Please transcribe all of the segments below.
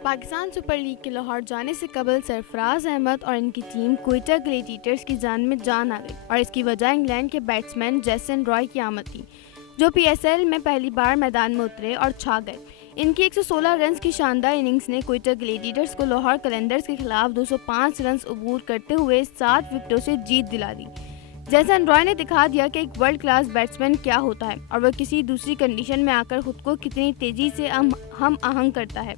Pakistan super league के लाहौर जाने से कबल सरफराज अहमद और इनकी टीम क्वेटा ग्लेडिएटर्स की जान में जान आ गई और इसकी वजह इंग्लैंड के बैट्समैन जेसन रॉय की आमद थी, जो पीएसएल में पहली बार मैदान में उतरे और छा गए। इनकी 116 रन की शानदार इनिंग्स ने क्वेटा ग्लेडिएटर्स को लाहौर कलंदर्स के खिलाफ 205 रन अबूर करते हुए 7 विकेटों से जीत दिला दी। जेसन रॉय ने दिखा दिया कि एक वर्ल्ड क्लास बैट्समैन क्या होता है और वह किसी दूसरी कंडीशन में आकर खुद को कितनी तेजी से हम आहंग करता है।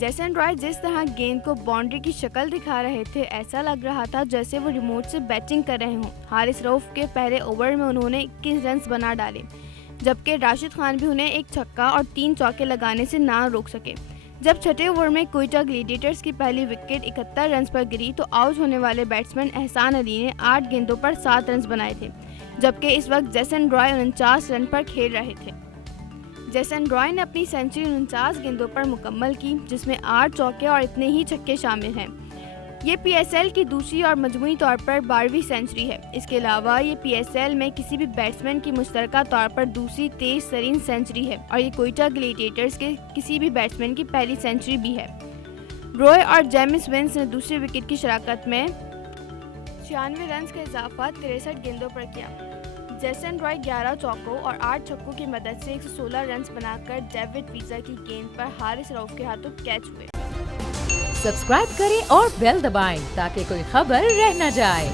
जेसन रॉय जिस तरह गेंद को बाउंड्री की शक्ल दिखा रहे थे, ऐसा लग रहा था जैसे वो रिमोट से बैटिंग कर रहे हों। हारिस रऊफ के पहले ओवर में उन्होंने 21 रन बना डाले, जबकि राशिद खान भी उन्हें एक छक्का और 3 चौके लगाने से ना रोक सके। जब छठे ओवर में क्वेटा ग्लेडिएटर्स की पहली विकेट 71 रन पर गिरी तो आउट होने वाले बैट्समैन एहसान अली ने 8 गेंदों पर 7 रन बनाए थे, जबकि इस वक्त जेसन रॉय 49 रन पर खेल रहे थे। जेसन रॉय ने अपनी सेंचुरी 49 गेंदों पर मुकम्मल की, जिसमें 8 चौके और इतने ही छक्के शामिल हैं। ये पीएसएल की दूसरी और मजमूई तौर पर 12वीं सेंचुरी है। इसके अलावा ये पीएसएल में किसी भी बैट्समैन की मुश्तरका तौर पर दूसरी तेज तरीन सेंचुरी है और ये क्वेटा ग्लेडिएटर्स के किसी भी बैट्समैन की पहली सेंचुरी भी है। रॉय और जेमिस विंस ने दूसरी विकेट की शराकत में 96 रन का इजाफा 63 गेंदों पर किया। जेसन रॉय 11 चौकों और 8 छक्कों की मदद से 116 रन बनाकर डेविड वीजा की गेंद पर हारिस रऊफ के हाथों कैच हुए। सब्सक्राइब करें और बेल दबाएं ताकि कोई खबर रह न जाए।